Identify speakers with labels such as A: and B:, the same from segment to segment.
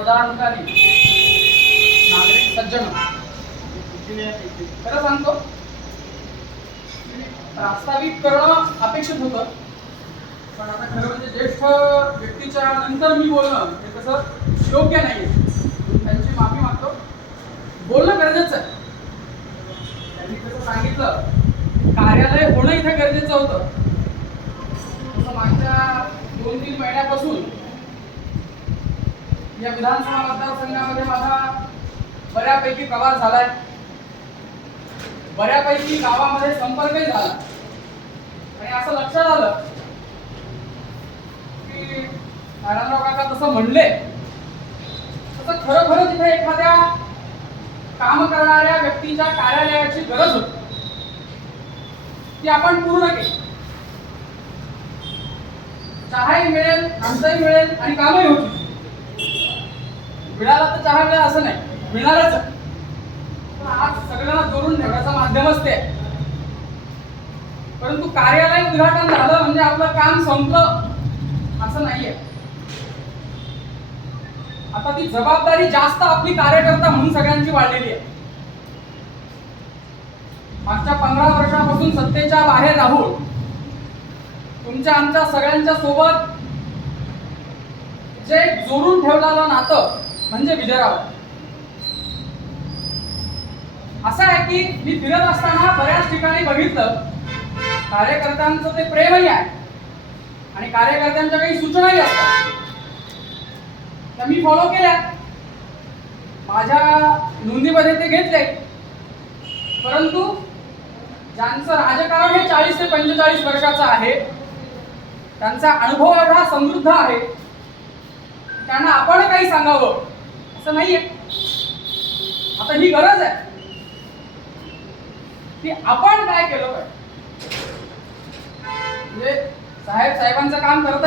A: पदाधिकारी नागरिक सज्जन. खरं सांगतो प्रास्ताविक करणं अपेक्षित होतं. पण आता खरं म्हणजे ज्येष्ठ व्यक्तीच्या नंतर मी बोलणं हे कसं योग्य नाही त्यांची माफी मागतो. बोलणं गरजेचं आहे. त्यांनी कसं सांगितलं कार्यालय होणं इथे गरजेचं होतं. तसं मागच्या दोन तीन महिन्यापासून या विधानसभा मतदारसंघामध्ये माझा बऱ्यापैकी प्रवास झालाय. बऱ्यापैकी गावामध्ये संपर्कही झाला. आणि असं लक्षात आलं की नारायणराव काका तसं म्हणले तसं खरोखर तिथे एखाद्या काम करणाऱ्या व्यक्तीच्या कार्यालयाची गरज होती. ती आपण पूर्ण केली. चहाही मिळेल आमचंही मिळेल आणि कामही होती मिळाला तर चहा मिळाला असं नाही. मिळणारच. आज सगळ्यांना जोडून ठेवण्याचं माध्यमच ते परंतु कार्यालय उद्घाटन झालं म्हणजे आपलं काम संपलं. असं नाहीये. आता ती जबाबदारी जास्त आपली कार्यकर्ता म्हणून सगळ्यांची वाढलेली आहे. मागच्या पंधरा वर्षापासून सत्तेच्या बाहेर राहून तुमच्या आमच्या सगळ्यांच्या सोबत जे जोडून ठेवलेलं नातं म्हणजे विजयराव. असं आहे की मी फिरत असताना बऱ्याच ठिकाणी बघितलं कार्यकर्त्यांचं ते प्रेमही आहे आणि कार्यकर्त्यांच्या काही सूचनाही असतात. त्या मी फॉलो केल्या. माझ्या नोंदीमध्ये ते घेतले. परंतु ज्यांचं राजकारण हे चाळीस ते पंचेचाळीस वर्षाचं आहे त्यांचा अनुभव एवढा समृद्ध आहे त्यांना आपण काही सांगावं? असं नाहीये. आता ही गरज आहे. की आपण काय केलं पाहिजे? म्हणजे साहेब साहेबांचं काम करत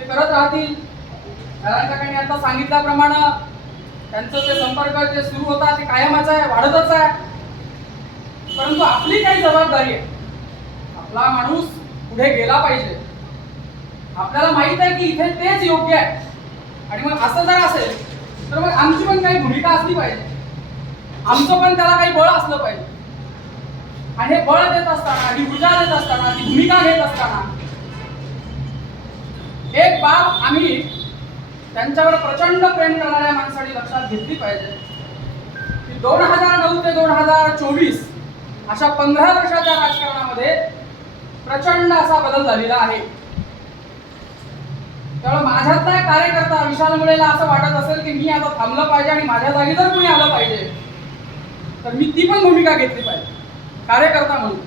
A: ते करत राहतील. काकांनी आता सांगितल्याप्रमाणे त्यांचं ते संपर्क जे सुरू होता ते कायमच आहे वाढतच आहे. परंतु आपली काही जबाबदारी आहे. आपला माणूस पुढे गेला पाहिजे. आपल्याला माहीत आहे की इथे तेच योग्य आहे. आणि मग असं जर असेल तर मग आमची पण काही भूमिका असली पाहिजे. आमचं पण त्याला काही बळ असलं पाहिजे. आणि हे बळ देत असताना ही ऊर्जा देत असताना ती भूमिका घेत असताना एक बाब आम्ही त्यांच्यावर प्रचंड प्रेम करणाऱ्या माणसाने लक्षात घेतली पाहिजे. की दोन हजार नऊ ते दोन हजार चोवीस अशा पंधरा वर्षाच्या राजकारणामध्ये प्रचंड असा बदल झालेला आहे. त्यामुळे माझ्यातला एक कार्यकर्ता विशाल मुळेला असं वाटत असेल की मी आता थांबलं पाहिजे आणि माझ्या जागी जर कुणी आलं पाहिजे तर मी ती पण भूमिका घेतली पाहिजे. कार्यकर्ता म्हणून.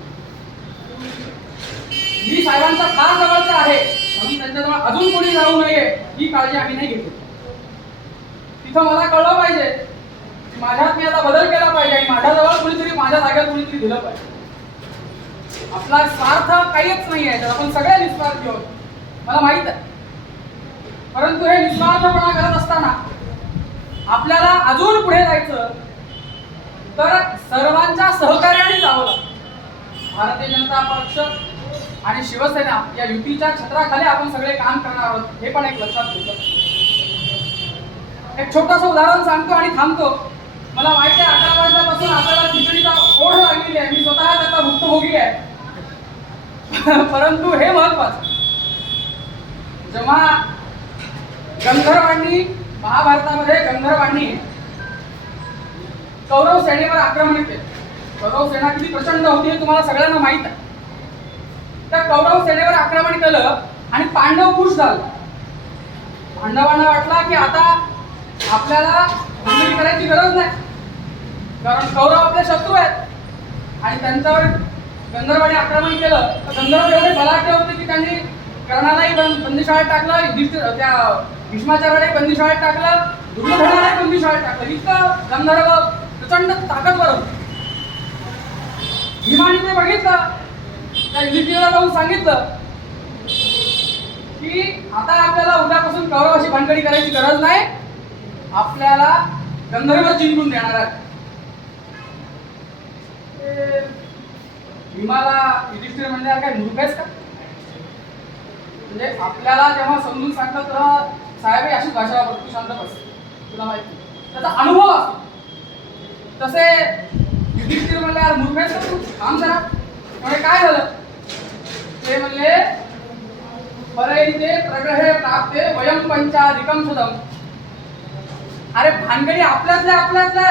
A: मी साहेबांचा फार जवळचा आहे म्हणून त्यांच्याजवळ अजून कोणी जाऊ नये ही काळजी आम्ही नाही घेतली. तिथं मला कळलं पाहिजे की माझ्यात मी आता बदल केला पाहिजे आणि माझ्याजवळ कुणीतरी माझ्या जागेत कुणीतरी दिलं पाहिजे. आपला स्वार्थ काहीच नाही आहे तर आपण सगळ्या निस्वार्थी आहोत मला माहीत आहे. परंतु हे निस्वार्थपणा करत असताना आपल्याला अजून पुढे जायचं तर सर्वांच्या सहकार्याने जावं लागतं. भारतीय जनता पक्ष आणि शिवसेना या युतीच्या छत्राखाली आपण सगळे काम करणार आहोत हे पण एक लक्षात घेतलं एक छोटस उदाहरण सांगतो आणि थांबतो. मला माहिती आहे अकरा वाजल्यापासून आपल्याला खिचडीचा ओढ लागलेली आहे. मी स्वतः त्याचा भुक्तभोगी आहे. परंतु हे महत्वाचं जेव्हा गंधर्वांनी महाभारतामध्ये गंधर्वांनी कौरव सेनेवर आक्रमण केले. कौरव सेना किती प्रचंड होती हे तुम्हाला सगळ्यांना माहीत आहे. त्या कौरव सेनेवर आक्रमण केलं आणि पांडव खुश झाला. पांडवांना वाटला की आता आपल्याला भांडणी करायची गरज नाही. कारण कौरव आपले शत्रू आहेत. आणि त्यांच्यावर गंधर्वाने आक्रमण केलं. तर गंधर्व एवढे बलाढ्य होते की त्यांनी कर्णालाही बंद बंदीशाळेत टाकलं युधिष्ठिर त्या भीष्माचार्यालाही बंदीशाळेत टाकलं बंदी शाळेत टाकलं. इतकं गंधर्व प्रचंड ताकदवर होते भीमाने ते बघितलं त्या युधिष्ठिराला जाऊन सांगितलं की आता आपल्याला उद्यापासून कौरवाशी भानगडी करायची गरज नाही. आपल्याला गंधर्व जिंकून देणार आहे भीमाला युधिष्ठिर म्हणजे काय मूर्ख आहेस का? म्हणजे आपल्याला जेव्हा समजून सांगतात तेव्हा साहेब ही अशी भाषा वापरतो तू शांत बस. तुला माहिती त्याचा अनुभव असतो. तसे युधिष्ठिर म्हणले यार मूर्ख तू. काम जरा. म्हणजे काय झालं? ते म्हणले परैते प्रग्रहे प्राप्ते वयम पंचाधिकम सुदम अरे भानगडी आपल्यातल्या आपल्यातल्या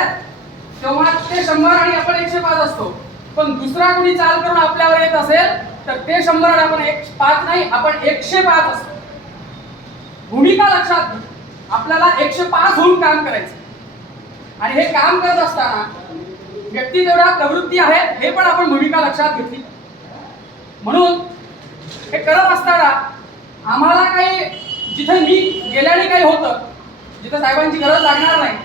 A: तेव्हा ते शंभर आणि आपण एकशे पाच असतो. पण दुसरा कोणी चाल करून आपल्यावर येत असेल तर ते शंभर आणि आपण एक पाच नाही आपण एकशे पाच असतो. भूमिका लक्षात घेऊन आपल्याला एकशे पाच होऊन काम करायचं आणि हे काम करत असताना व्यक्ती तेवढ्या प्रवृत्ती आहेत हे पण आपण भूमिका लक्षात घेतली. म्हणून हे करत असताना आम्हाला काही जिथे मी गेल्याने काही होतं जिथं साहेबांची गरज लागणार नाही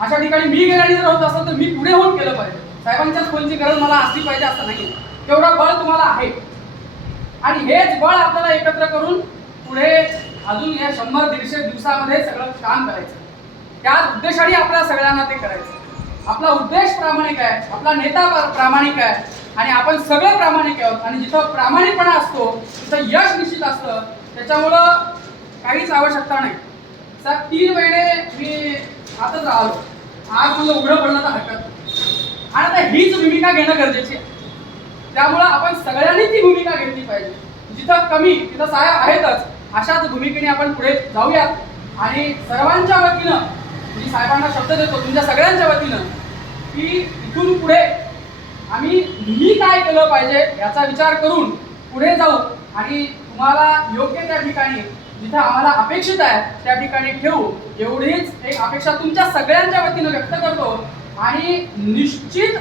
A: अशा ठिकाणी मी गेल्याने जर होत असेल तर मी पुढे होऊन केलं पाहिजे. साहेबांच्याच कोणची गरज मला असली पाहिजे असं नाही तेवढं बळ तुम्हाला आहे. आणि हेच बळ आपल्याला एकत्र करून पुढे अजून या शंभर दीडशे दिवसामध्ये सगळं काम करायचं. त्या उद्देशाने आपल्या सगळ्यांना ते करायचं. आपला उद्देश प्रामाणिक आहे आपला नेता प्रामाणिक आहे आणि आपण सगळे प्रामाणिक आहोत. आणि जिथं प्रामाणिकपणा असतो तिथं यश निश्चित असतं त्याच्यामुळं काहीच आवश्यकता नाही. सर तीन महिने मी आताच आलो. आज तुझं उघडं पडलं तर हरकत नाही. आणि आता हीच भूमिका घेणं गरजेची आहे. त्यामुळं आपण सगळ्यांनी ती भूमिका घेतली पाहिजे. जिथं कमी तिथं साया आहेतच. अशाच भूमिकेने आपण पुढे जाऊयात. आणि सर्वांच्या वतीनं मी साहेबांना शब्द देतो तुमच्या सगळ्यांच्या वतीनं की इथून पुढे आम्ही मी काय केलं पाहिजे याचा विचार करून पुढे जाऊ. आणि तुम्हाला योग्य त्या ठिकाणी जिथं आम्हाला अपेक्षित आहे त्या ठिकाणी ठेवू. एवढीच एक अपेक्षा तुमच्या सगळ्यांच्या वतीनं व्यक्त करतो. आणि निश्चित